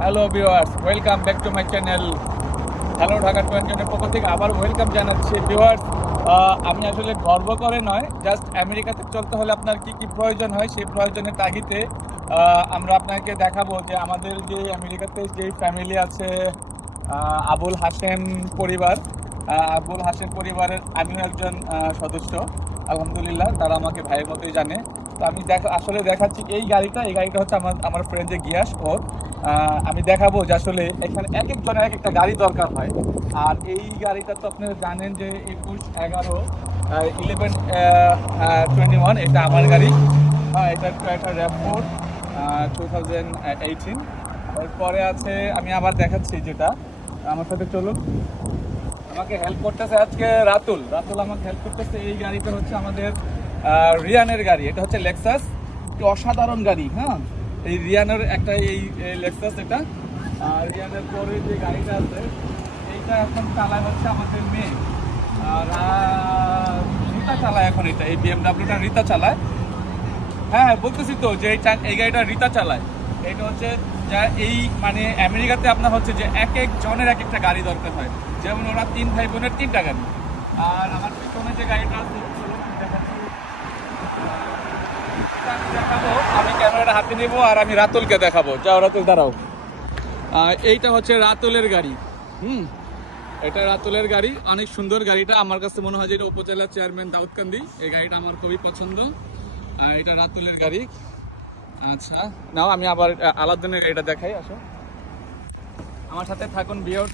Hello viewers, welcome back to my channel. Hello Dhaka টোয়েন্টির পক্ষ থেকে আবার ওয়েলকাম জানাচ্ছি ভিউয়ার্স। আমি আসলে গর্ব করে নয়, জাস্ট আমেরিকাতে চলতে হলে আপনার কি কি প্রয়োজন হয় সেই প্রয়োজনের তাগিদে আমরা আপনাকে দেখাবো যে আমাদের যে আমেরিকাতে যে ফ্যামিলি আছে, আবুল হাশেম পরিবার। আবুল হাশেম পরিবারের আমিও একজন সদস্য। আলহামদুলিল্লাহ, তারা আমাকে ভাইয়ের মতোই জানে। তো আমি আসলে দেখাচ্ছি এই গাড়িটা হচ্ছে আমার ফ্রেন্ড যে গিয়াস ওর। আমি দেখাবো যে আসলে এখানে এক একজনের এক একটা গাড়ি দরকার হয়। আর এই গাড়িটা তো আপনারা জানেন যে 1121 এটা আমার গাড়ি। এটা একটা র্যাপ4 2018। এরপরে আছে, আমি আবার দেখাচ্ছি যেটা, আমার সাথে চলুন। আমাকে হেল্প করতেছে আজকে রাতুল আমাকে হেল্প করতেছে। এই গাড়িটা হচ্ছে আমাদের রিয়ানের গাড়ি। এটা হচ্ছে লেক্সাস, অসাধারণ গাড়ি। হ্যাঁ, এই রিয়ানের একটা এই লেক্সাস এটা। আর রিয়ানের পরে যে গাড়িটা আছে এইটা এখন চালায় হচ্ছে আমাদের মেয়ে, রিতা চালায় এখন। এটা এই বিএমডাব্লিউটা রিতা চালায়। হ্যাঁ, বলতেছি তো যে এই গাড়িটা রিতা চালায়। এটা হচ্ছে যা এই মানে আমেরিকাতে আপনার হচ্ছে যে এক এক জনের এক একটা গাড়ি দরকার হয়। যেমন ওরা 3 ভাই বোনের 3টা গাড়ি। আর আমার পিছনে যে গাড়িটা আছে দেখাবো, আমি ক্যামেরাটা হাতে নেব আর আমি রাতুলকে দেখাবো। যাও রাতুল, দাঁড়াও। এইটা হচ্ছে রাতুলের গাড়ি। এটা রাতুলের গাড়ি, অনেক সুন্দর গাড়িটা। আমার কাছে মনে হয় যে এটা উপজেলা চেয়ারম্যান দাউদকান্দি, এই গাড়িটা আমার খুবই পছন্দ। এটা রাতুলের গাড়ি। আচ্ছা নাও, আমি আবার আলাউদ্দিনের গাড়িটা দেখাই, আসো আমার সাথে থাকুন ভিউয়ার্স।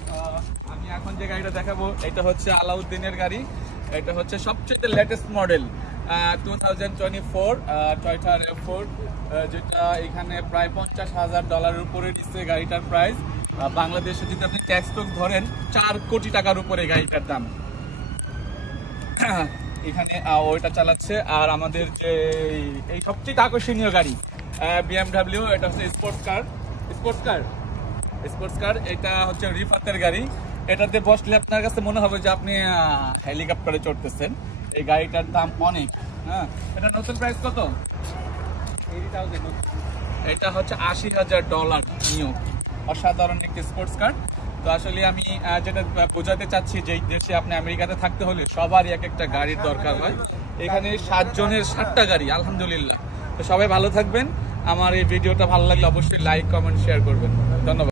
আমি এখন যে গাড়িটা দেখাবো এটা হচ্ছে আলাউদ্দিনের গাড়ি। এটা হচ্ছে সবচেয়ে লেটেস্ট মডেল 2024 টয়োটা RAV4, যেটা এখানে প্রায় $50,000 উপরে দিচ্ছে গাড়িটার প্রাইস। বাংলাদেশে যদি আপনি ট্যাক্স ধরেন 4 কোটি টাকার উপরে গাড়িটার দাম। এখানে ওইটা চালাচ্ছে। আর আমাদের যে এই সবচেয়ে আকর্ষণীয় গাড়ি BMW, এটা হচ্ছে স্পোর্টস কার। এটা হচ্ছে রিফাতের গাড়ি। এটাতে বসলে আপনার কাছে মনে হবে যে আপনি হেলিকপ্টারে চড়তেছেন। এই গাড়িটার দাম অনেক। হ্যাঁ, এটা নতুন প্রাইস কত? 80,000। এটা হচ্ছে $80,000 নিউ। অসাধারণ একটি স্পোর্টস কার। তো আসলে আমি যেটা বোঝাতে চাচ্ছি যে দেশে আপনি আমেরিকাতে থাকতে হলে সবারই এক একটা গাড়ির দরকার হয়। এখানে 7 জনের 7টা গাড়ি, আলহামদুলিল্লাহ। তো সবাই ভালো থাকবেন। আমার এই ভিডিওটা ভালো লাগলে অবশ্যই লাইক, কমেন্ট, শেয়ার করবেন। ধন্যবাদ।